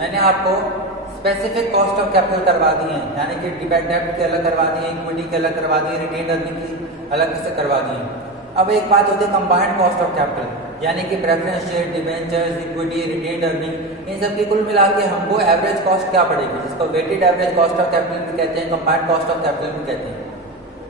मैंने आपको specific cost of capital करवा दी है, यानी कि डेब्ट की अलग करवा दी है, इक्विटी की अलग करवा दी है, रिटेन्ड अर्निंग की अलग से करवा दी है। अब एक बात होती है कंबाइंड कॉस्ट ऑफ कैपिटल, यानी कि preference share, debentures, equity, retained earning, इन सब की कुल मिला के हमको एवरेज कॉस्ट क्या पड़ेगी, जिसको weighted average cost of capital भी कहते हैं, कंबाइंड कॉस्ट ऑफ कैपिटल भी कहते हैं।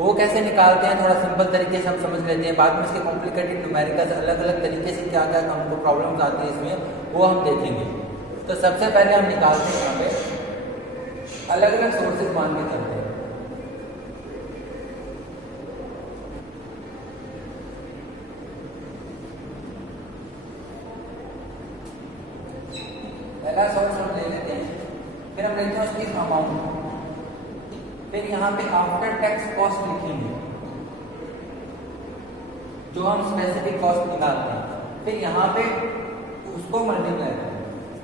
वो कैसे निकालते हैं थोड़ा सिंपल तरीके से हम समझ लेते हैं, बाद में इसके कॉम्प्लिकेटेड न्यूमेरिकल्स अलग अलग तरीके से क्या क्या हमको प्रॉब्लम्स आती है इसमें, वो हम देखेंगे। तो सबसे पहले हम निकालते हैं यहाँ पे अलग अलग सोर्सेज मान के चलते हैं। पहला सोर्स हम ले लेते हैं, फिर हम लेते हैं उसकी अमाउंट, फिर यहाँ पे आफ्टर टैक्स कॉस्ट लिखेंगे जो हम स्पेसिफिक कॉस्ट निकालते हैं, फिर यहाँ पे उसको मल्टीप्लाई करें।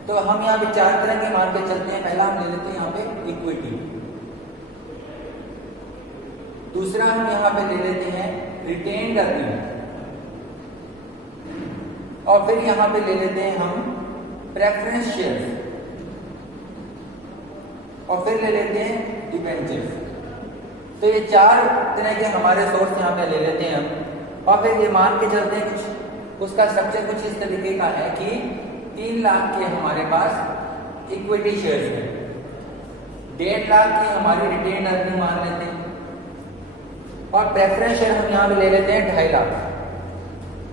तो हम यहाँ पे चार तरह के मान के चलते हैं। पहला हम ले लेते हैं यहाँ पे इक्विटी, दूसरा हम यहाँ पे ले लेते हैं रिटेन्ड अर्निंग, और फिर यहाँ पे ले लेते हैं हम प्रेफरेंस शेयर, और फिर ले लेते हैं डिबेंचर्स। तो ये चार तरह के हमारे सोर्स यहाँ पे ले लेते हैं हम, और फिर ये मान के चलते हैं कुछ उसका स्ट्रक्चर कुछ इस तरीके का है कि 3 लाख के हमारे पास इक्विटी शेयर्स हैं, 1.5 लाख की हमारी रिटेन्ड अर्निंग मान लेते हैं, और प्रेफरेंस शेयर हम यहाँ पे ले लेते हैं 2.5 लाख।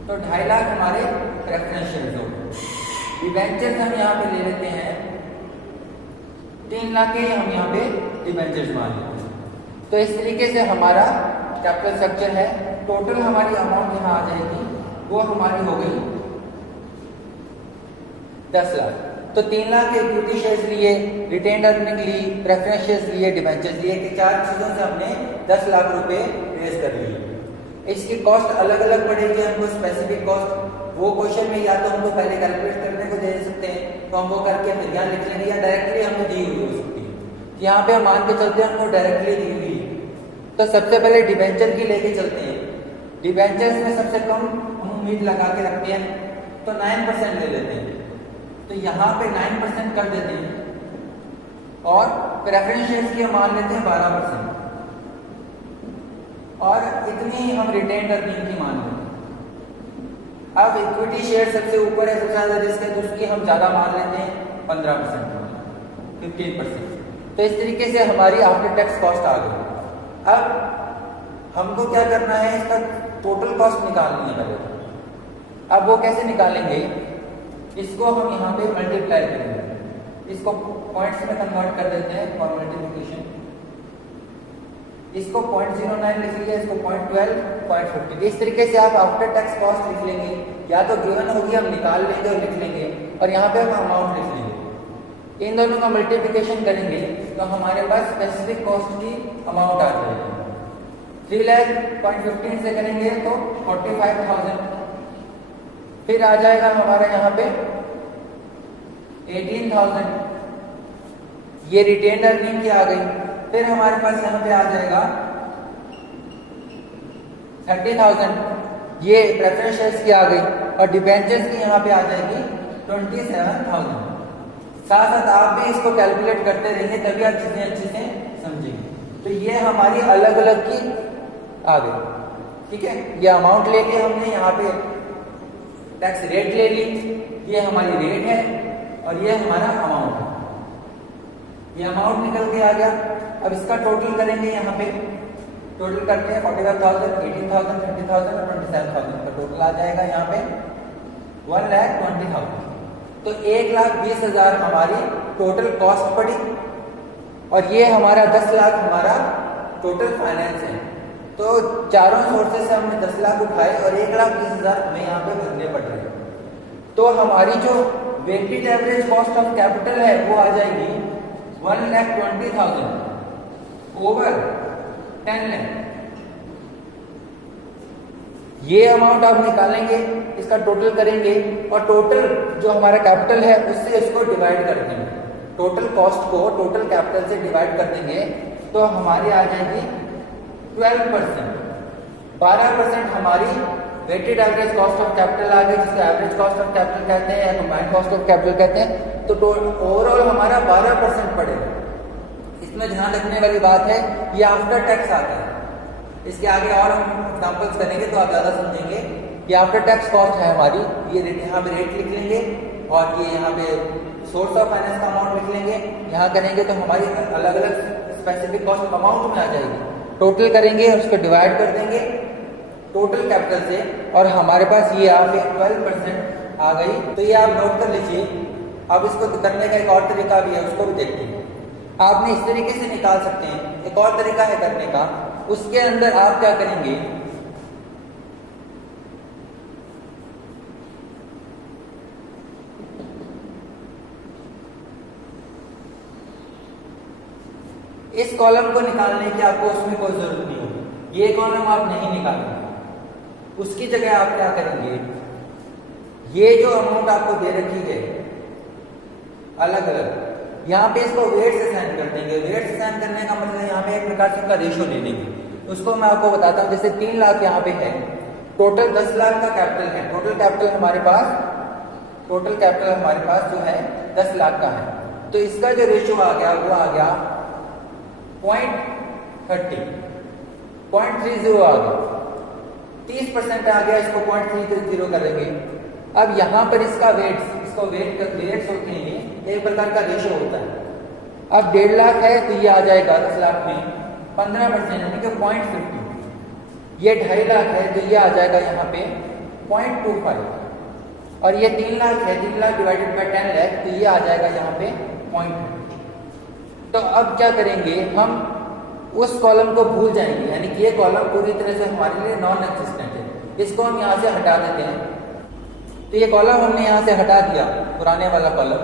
तो 2.5 लाख हमारे प्रेफरेंस शेयर हो गए। डिबेंचर्स हम यहाँ पे ले लेते हैं 3 लाख के, हम यहाँ पे डिबेंचर्स मान लेते हैं। तो इस तरीके से हमारा कैपिटल स्ट्रक्चर है। टोटल हमारी अमाउंट यहाँ आ जाएगी, वो हमारी हो गई 10 लाख। तो 3 लाख के इक्विटी शेयर्स लिए, रिटेन्ड अर्निंग ली, प्रेफरेंस शेयर्स लिए, डिबेंचर्स लिए, कि 4 चीजों से हमने 10 लाख रुपए रेज कर लिए। इसकी कॉस्ट अलग अलग पड़ेगी हमको, स्पेसिफिक कॉस्ट वो क्वेश्चन में या तो हमको पहले कैलकुलेट करने को दे सकते हैं, तो हम वो करके फिर यहाँ लिख लेंगे, या डायरेक्टली हमें दी हुई हो सकती है। यहाँ पे हम मान के चलते हैं हमको डायरेक्टली दी हुई है। तो सबसे पहले डिबेंचर की लेके चलते हैं। डिबेंचर्स में सबसे कम हम उम्मीद लगा के रखते हैं, तो 9% ले लेते हैं। तो यहाँ पे 9% कर देते हैं, और प्रेफरेंस शेयर्स की हम मान लेते हैं 12%, और इतनी हम रिटेन्ड अर्निंग की मान लेते हैं। अब इक्विटी शेयर सबसे ऊपर है, सबसे ज्यादा रिस्क है, तो उसकी हम ज्यादा मान लेते हैं 15%, 15%। तो इस तरीके से हमारी आफ्टर टैक्स कॉस्ट आ गई। अब हमको क्या करना है, इसका टोटल कॉस्ट निकालनी है पहले। अब वो कैसे निकालेंगे, इसको हम यहाँ पे मल्टीप्लाई करेंगे, इसको पॉइंट्स में कन्वर्ट कर देते हैं फॉर मल्टीप्लिकेशन। इसको 0.09 लिख लिया, इसको 0.12, 0.50। इस तरीके से आप आफ्टर टैक्स कॉस्ट लिख लेंगे, या तो गिवन होगी हम निकाल लेंगे और लिख लेंगे, और यहाँ पे हम अमाउंट लिख लेंगे। इन दोनों का मल्टीप्लिकेशन करेंगे तो हमारे पास स्पेसिफिक कॉस्ट की अमाउंट आ जाएगी। 3 लाख 0.15 से करेंगे तो 45,000। फिर आ जाएगा हमारा यहाँ पे 18,000, ये रिटेन्ड अर्निंग की आ गई। फिर हमारे पास यहाँ पे आ जाएगा 30,000, ये प्रेफरेंस शेयर्स की आ गई, और डिबेंचर्स की यहाँ पे आ जाएगी 27,000। साथ साथ आप भी इसको कैलकुलेट करते रहेंगे, तभी आप चीजें अच्छे से समझेंगे। तो ये हमारी अलग अलग की आ गई, ठीक है। ये अमाउंट ले ली हमने, यहाँ पे टैक्स रेट ले ली, ये हमारी रेट है, और ये हमारा अमाउंट है। ये अमाउंट निकल के आ गया। अब इसका टोटल करेंगे, यहाँ पे टोटल करते हैं 45,000, 18,000, 30,000 और 27,000 का टोटल आ जाएगा यहाँ पे 1,20,000। तो 1,20,000 हमारी टोटल कॉस्ट पड़ी, और ये हमारा 10 लाख हमारा टोटल फाइनेंस है। तो चारों सोर्सेस से हमने 10 लाख उठाए, और 1,20,000 हमें यहाँ पे भरने पड़ रहे हैं। तो हमारी जो weighted average cost of capital है वो आ जाएगी 1,20,000 ओवर 10 लाख। ये अमाउंट आप निकालेंगे, इसका टोटल करेंगे, और टोटल जो हमारा कैपिटल है उससे इसको डिवाइड कर देंगे। टोटल कॉस्ट को टोटल कैपिटल से डिवाइड कर देंगे, तो हमारी आ जाएगी 12%। 12% हमारी weighted average cost of capital आ गई, जिसको एवरेज कॉस्ट ऑफ कैपिटल कहते हैं या कंबाइंड कॉस्ट ऑफ कैपिटल कहते हैं। तो ओवरऑल हमारा 12% पड़ेगा। इसमें ध्यान रखने वाली बात है ये आफ्टर टैक्स आता है। इसके आगे और हम एग्जांपल्स करेंगे तो आप ज़्यादा समझेंगे। ये आफ्टर टैक्स कॉस्ट है हमारी, ये यहाँ पे रेट लिख लेंगे और ये यहाँ पे सोर्स ऑफ फाइनेंस का अमाउंट लिख लेंगे। यहाँ करेंगे तो हमारी अलग अलग स्पेसिफिक कॉस्ट अमाउंट में आ जाएगी। टोटल करेंगे और उसको डिवाइड कर देंगे टोटल कैपिटल से और हमारे पास ये यहाँ पे 12% आ गई। तो ये आप नोट कर लीजिए। अब इसको करने का एक और तरीका भी है, उसको भी देखते हैं। आपने इस तरीके से निकाल सकते हैं, एक और तरीका है करने का। उसके अंदर आप क्या करेंगे, इस कॉलम को निकालने की आपको उसमें कोई जरूरत नहीं होगी। ये कॉलम आप नहीं निकालेंगे, उसकी जगह आप क्या करेंगे, ये जो अमाउंट आपको दे रखी है अलग अलग, यहाँ पे इसको वेट से साइन कर देंगे। वेट से साइन करने का मतलब यहाँ पे एक प्रकार से उसका रेशो ले लेंगे। उसको मैं आपको बताता हूँ। जैसे 3 लाख यहाँ पे है, टोटल 10 लाख का कैपिटल है। टोटल कैपिटल हमारे पास जो है 10 लाख का है। तो इसका जो रेशो आ गया वो आ गया 0.30 आ गया। 30% आ गया, इसको 0.30 करेंगे। अब यहाँ पर इसका वेट्स होते हैं, एक प्रकार का रेशो होता है। अब 1.5 लाख है तो ये आ जाएगा 10 लाख में 15% यानी कि 0.50। ये 2.5 लाख है तो ये आ जाएगा यहाँ पे 0.25। और ये 3 लाख है, 3 लाख डिवाइडेड बाय 10 लाख तो ये आ जाएगा यहाँ पे 0.30। तो अब क्या करेंगे, हम उस कॉलम को भूल जाएंगे, यानी कि ये कॉलम पूरी तरह से हमारे लिए नॉन एक्जिस्टेंट है। इसको हम यहाँ से हटा देते हैं। तो ये कॉलम हमने यहाँ से हटा दिया, पुराने वाला कॉलम।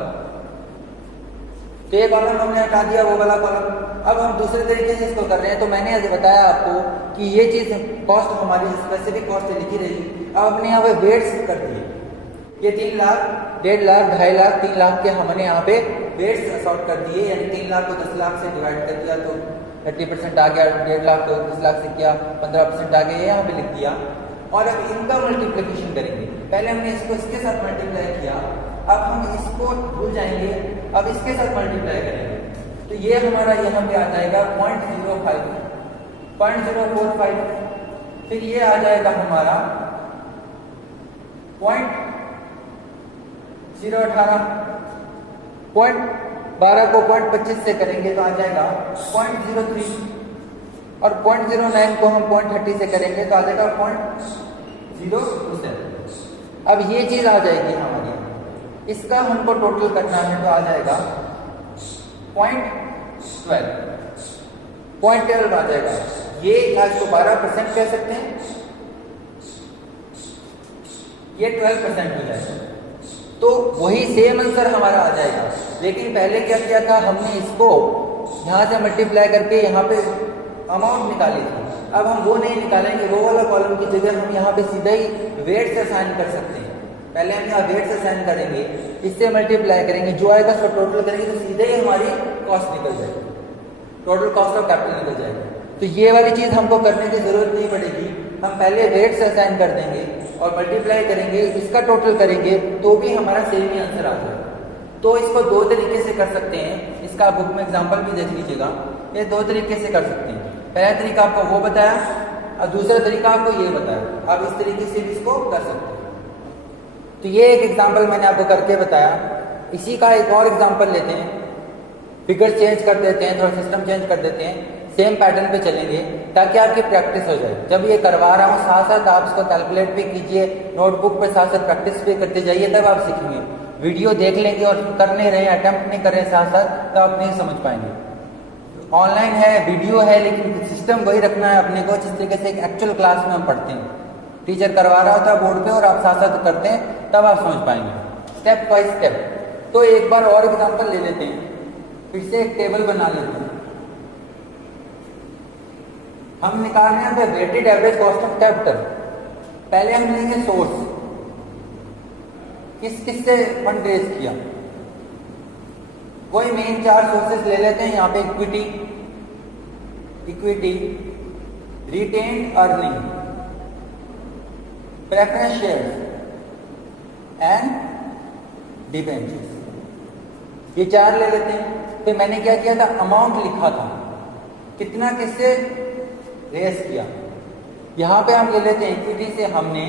तो ये कॉलम हमने हटा दिया, वो वाला कॉलम। अब हम दूसरे तरीके से इसको कर रहे हैं। तो मैंने बताया आपको कि ये चीज कॉस्ट हमारी स्पेसिफिक कॉस्ट लिखी रहेगी। अब हमने यहाँ पे वेट्स कर दिए। ये 3 लाख, 1.5 लाख, 2.5 लाख, 3 लाख के हमने यहाँ पे वेट्स सॉर्ट कर दिए। यानी 3 लाख को 10 लाख से डिवाइड कर दिया तो 30% आ गया। 1.5 लाख को 10 लाख से किया 15% आ गया, यहाँ पे लिख दिया। और अब इनका मल्टीप्लिकेशन करेंगे। पहले हमने इसको इसके साथ मल्टीप्लाई किया, अब हम इसको भूल जाएंगे, अब इसके साथ मल्टीप्लाई करेंगे। तो ये हमारा यहाँ पे आ जाएगा 0.05, 0.045। फिर ये आ जाएगा हमारा 0.018, 0.12 को 0.25 से करेंगे तो आ जाएगा 0.03, और 0.09 को हम 0.30 से करेंगे तो आ जाएगा 0.07। अब ये चीज आ जाएगी हमारी, इसका हमको टोटल करना है तो आ जाएगा 0.12 आ जाएगा। ये आज को 12% कह सकते हैं, ये 12% हो जाएगा। तो वही सेम आंसर हमारा आ जाएगा। लेकिन पहले क्या किया था, हमने इसको यहां से मल्टीप्लाई करके यहाँ पे अमाउंट निकाली थी। अब हम वो नहीं निकालेंगे, वो वाला कॉलम की जगह हम यहाँ पे सीधा ही वेट से साइन कर सकते हैं। पहले हम यहाँ वेट से साइन करेंगे, इससे मल्टीप्लाई करेंगे, जो आएगा उसको टोटल करेंगे तो सीधे ही हमारी कॉस्ट निकल जाएगी, टोटल कॉस्ट ऑफ कैपिटल निकल जाएगी। तो ये वाली चीज हमको करने की जरूरत नहीं पड़ेगी। हम पहले वेट से साइन कर देंगे और मल्टीप्लाई करेंगे, इसका टोटल करेंगे तो भी हमारा सेम ही आंसर आ जाएगा। तो इसको 2 तरीके से कर सकते हैं। इसका बुक में एग्जाम्पल भी देख लीजिएगा। ये 2 तरीके से कर सकते हैं। पहला तरीका आपको वो बताया और दूसरा तरीका आपको ये बताया। आप इस तरीके से भी इसको कर सकते हैं। तो ये एक एग्जाम्पल मैंने आपको करके बताया। इसी का एक और एग्जाम्पल लेते हैं, फिगर चेंज कर देते हैं, थोड़ा सिस्टम चेंज कर देते हैं, सेम पैटर्न पे चलेंगे ताकि आपकी प्रैक्टिस हो जाए। जब ये करवा रहा हूँ साथ साथ आप इसको कैलकुलेट भी कीजिए, नोटबुक पे साथ साथ प्रैक्टिस भी करते जाइए, तब आप सीखेंगे। वीडियो देख लेंगे और कर नहीं रहे, अटेम्प्ट नहीं कर रहे साथ साथ, तो आप नहीं समझ पाएंगे। ऑनलाइन है, वीडियो है, लेकिन सिस्टम वही रखना है अपने को जिस तरीके से एक्चुअल क्लास में हम पढ़ते हैं। टीचर करवा रहा होता है बोर्ड पे और आप साथ साथ करते हैं, तब आप समझ पाएंगे स्टेप बाय स्टेप। तो एक बार और एग्जाम्पल ले लेते हैं, फिर से एक टेबल बना लेते हैं। हम निकाल रहे हैं weighted average cost of capital. पहले हम लेंगे सोर्स, किस किस से फंड रेज किया, कोई मेन 4 सोर्सेस ले लेते हैं। यहाँ पे equity, retained earning, preference shares and debentures, ये चार ले लेते हैं। फिर मैंने क्या किया था, अमाउंट लिखा था, कितना किससे रेस किया। यहां पे हम ले लेते हैं इक्विटी से हमने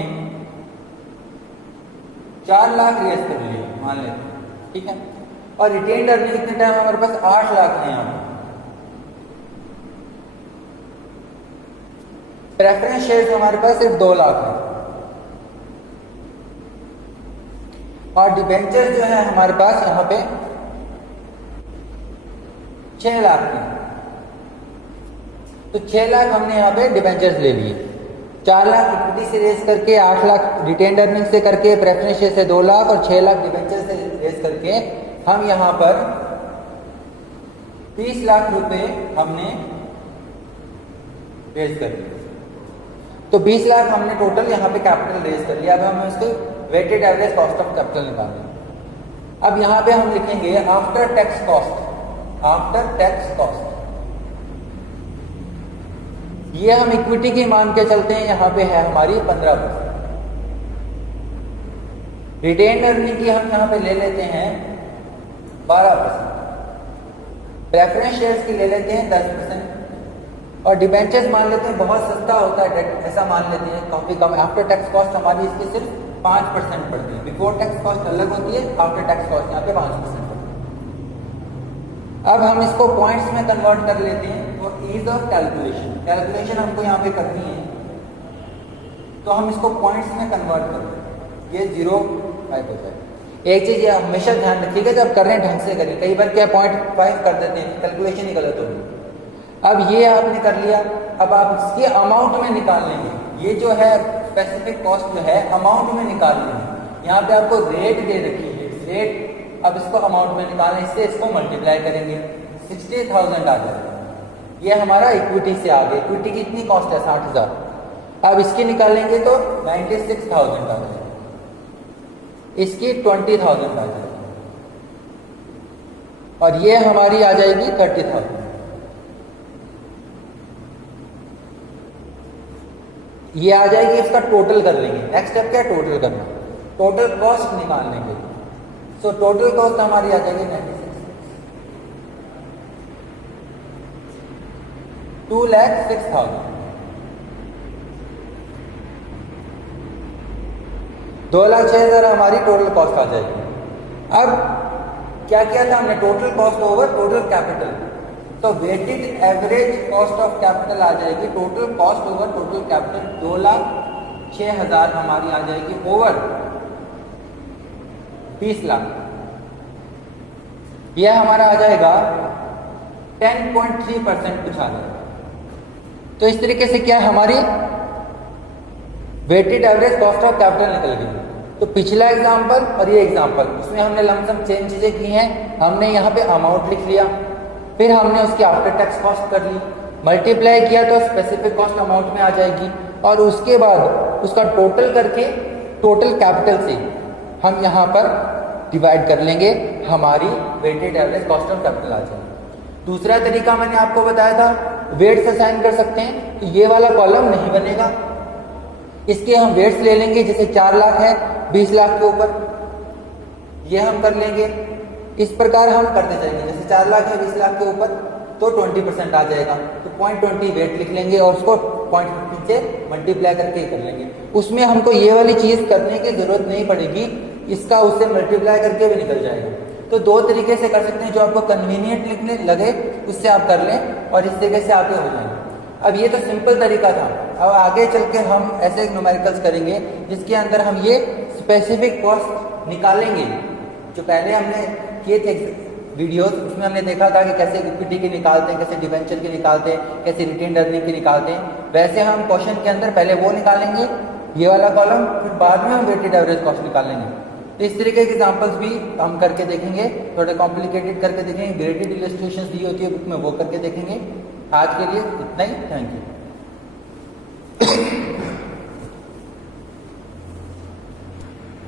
4 लाख रेस कर लिया मान लेते हैं, ठीक है। और रिटेन्ड अर्निंग कितने टाइम हमारे पास 8 लाख है यहाँ पे। प्रेफरेंस शेयर्स हमारे पास सिर्फ 2 लाख है, और डिबेंचर जो है हमारे पास यहाँ पे 6 लाख की। तो 6 लाख हमने यहाँ पे डिबेंचर्स ले लिए, 4 लाख इक्विटी से रेस करके, 8 लाख रिटेन्ड अर्निंग से करके, प्रेफरेंस शेयर से 2 लाख और 6 लाख डिबेंचर से रेस करके हम यहाँ पर 30 लाख रुपए हमने रेस कर लिए। तो 20 लाख हमने टोटल यहाँ पे कैपिटल रेस कर लिया। अब हम इसको weighted average cost of capital निकालेंगे। अब यहाँ पे हम लिखेंगे after tax cost, after tax cost. ये हम इक्विटी की मान के चलते हैं, यहाँ पे है हमारी 15%। रिटेन्ड अर्निंग की हम यहाँ पे ले लेते हैं 12%, प्रेफरेंस शेयर्स की ले लेते हैं 10%, और डिबेंचर्स मान लेते हैं बहुत सस्ता होता है, ऐसा मान लेते हैं काफी कम। आफ्टर टैक्स कॉस्ट हमारी इसकी सिर्फ 5% पड़ती है। बिफोर टैक्स कॉस्ट अलग होती है, आफ्टर टैक्स कॉस्ट यहाँ पे 5% पड़ती है। अब हम इसको पॉइंट्स में कन्वर्ट कर लेते हैं और ईज ऑफ कैलकुलेशन हमको यहाँ पे करनी है, तो हम इसको पॉइंट्स में कन्वर्ट कर दें। ये 0.5 हो जाए। एक चीज ये हमेशा ध्यान रखिएगा, जब कर रहे हैं ढंग से करिए। कई बार क्या 0.5 कर देते हैं, कैलकुलेशन ही गलत होगी। अब ये आपने कर लिया, अब आप इसके अमाउंट में निकाल लेंगे। ये जो है स्पेसिफिक कॉस्ट जो है अमाउंट में निकाल लेंगे। यहाँ पे आपको रेट दे रखी है, रेट, अब इसको अमाउंट में निकालने, इससे इसको मल्टीप्लाई करेंगे, 60,000 आ जाएगा। ये हमारा इक्विटी से आ गया। इक्विटी की इतनी कॉस्ट है 60,000, अब इसकी निकालेंगे तो 96,000 आ जाएगा, इसकी 20,000 आ जाएगी, और ये हमारी आ जाएगी 30,000। ये आ जाएगी, इसका टोटल कर लेंगे। नेक्स्ट स्टेप क्या है, टोटल करना, टोटल कॉस्ट निकालने के लिए। सो टोटल कॉस्ट हमारी आ जाएगी 2,06,000। 2,06,000 हमारी टोटल कॉस्ट आ जाएगी। अब क्या किया था हमने, total cost over total capital, तो weighted average cost of capital आ जाएगी, total cost over total capital 2,06,000 हमारी आ जाएगी ओवर 20 लाख। यह हमारा आ जाएगा 10.3% कुछ आ जाएगा। तो इस तरीके से क्या हमारी weighted average cost of capital निकल गई। तो पिछला एग्जांपल और ये एग्जांपल, उसमें हमने लमसम चेंज चीजें की हैं। हमने यहाँ पे अमाउंट लिख लिया, फिर हमने उसकी आफ्टर टैक्स कॉस्ट कर ली, मल्टीप्लाई किया तो स्पेसिफिक कॉस्ट अमाउंट में आ जाएगी, और उसके बाद उसका टोटल करके टोटल कैपिटल से हम यहाँ पर डिवाइड कर लेंगे, हमारी weighted average cost of capital आ जाएगी। दूसरा तरीका मैंने आपको बताया था, वेट्स असाइन कर सकते हैं। तो ये वाला कॉलम नहीं बनेगा, इसके हम वेट्स ले लेंगे। जैसे 4 लाख है 20 लाख के ऊपर, ये हम कर लेंगे। इस प्रकार हम करते जाएंगे, जैसे 4 लाख है 20 लाख के ऊपर तो 20% आ जाएगा, तो 0.20 वेट लिख लेंगे और उसको 0.15 से मल्टीप्लाई करके कर लेंगे। उसमें हमको ये वाली चीज करने की जरूरत नहीं पड़ेगी, इसका उससे मल्टीप्लाई करके भी निकल जाएगा। तो 2 तरीके से कर सकते हैं, जो आपको कन्वीनियंट लिखने लगे उससे आप कर लें, और इस तरीके से आपके हो जाएंगे। अब ये तो सिंपल तरीका था। अब आगे चल के हम ऐसे न्यूमेरिकल्स करेंगे जिसके अंदर हम ये स्पेसिफिक कॉस्ट निकालेंगे। जो पहले हमने किए थे वीडियोस, उसमें हमने देखा था कि कैसे इक्विटी की निकालते हैं, कैसे डिवेंचर की निकालते हैं, कैसे रिटेन्ड अर्निंग की निकालते हैं। वैसे हम क्वेश्चन के अंदर पहले वो निकालेंगे, ये वाला कॉलम, फिर बाद में हम वेटेड एवरेज कॉस्ट निकालेंगे। तो इस तरीके के एग्जांपल्स भी हम करके देखेंगे, थोड़े कॉम्प्लिकेटेड करके देखेंगे, ग्रेडेड इलस्ट्रेशंस दी होती है बुक में, वो करके देखेंगे। आज के लिए इतना ही, थैंक यू।